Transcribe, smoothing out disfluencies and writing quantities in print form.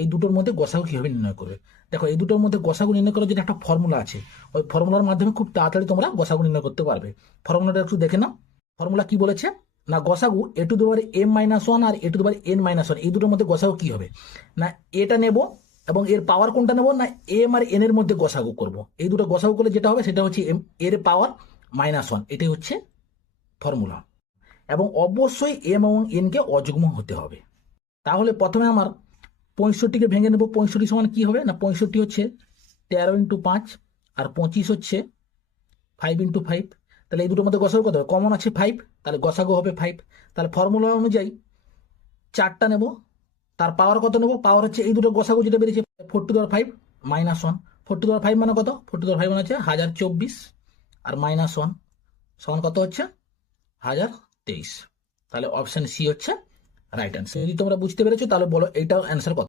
এই দুটোর মধ্যে গসাগু কিভাবে নির্ণয় করবে। দেখো এই দুটোর মধ্যে গসাগু নির্ণয় করার জন্য একটা ফর্মুলা আছে, ওই ফর্মুলার মাধ্যমে খুব তাড়াতাড়ি তোমরা গসাগু নির্ণয় করতে পারবে। ফর্মুলাটা একটু দেখে নাও। ফর্মুলা কি বলেছে না, গসাগু a to the power m minus one আর a to the power n minus one, এই দুটোর মধ্যে গসাগু কি হবে না, এটা নেব এবং এর পাওয়ার কোনটা নেব না, m আর n এর মধ্যে গসাগু করব। এই দুটো গসাগু করলে যেটা হবে সেটা হচ্ছে এর পাওয়ার মাইনাস ওয়ান, এটাই হচ্ছে ফর্মুলা। এবং অবশ্যই m এবং n কে অযুগ্ম হতে হবে। তাহলে প্রথমে আমার 65কে ভেঙে নেব। 65 সমান কি হবে না, 65 হচ্ছে 13 × 5 আর 25 হচ্ছে 5 × 5। তাহলে এই দুটোর মধ্যে গসাগু কত হবে, কমন আছে 5, তাহলে গসাগু হবে 5। তাহলে ফর্মুলা অনুযায়ী 4টা নেব, তার পাওয়ার কত নেব, পাওয়ার হচ্ছে এই দুটো গসাগু যেটা বেরিয়েছে 4⁵ মাইনাস 1। 4⁵ মানে কত, 4⁵ মানে হচ্ছে 1024 আর মাইনাস 1 সমান কত হচ্ছে 1023। তাহলে অপশন সি হচ্ছে রাইট অ্যান্সার। যদি তোমরা বুঝতে পেরেছো তাহলে বলো এইটাও অ্যান্সার কত।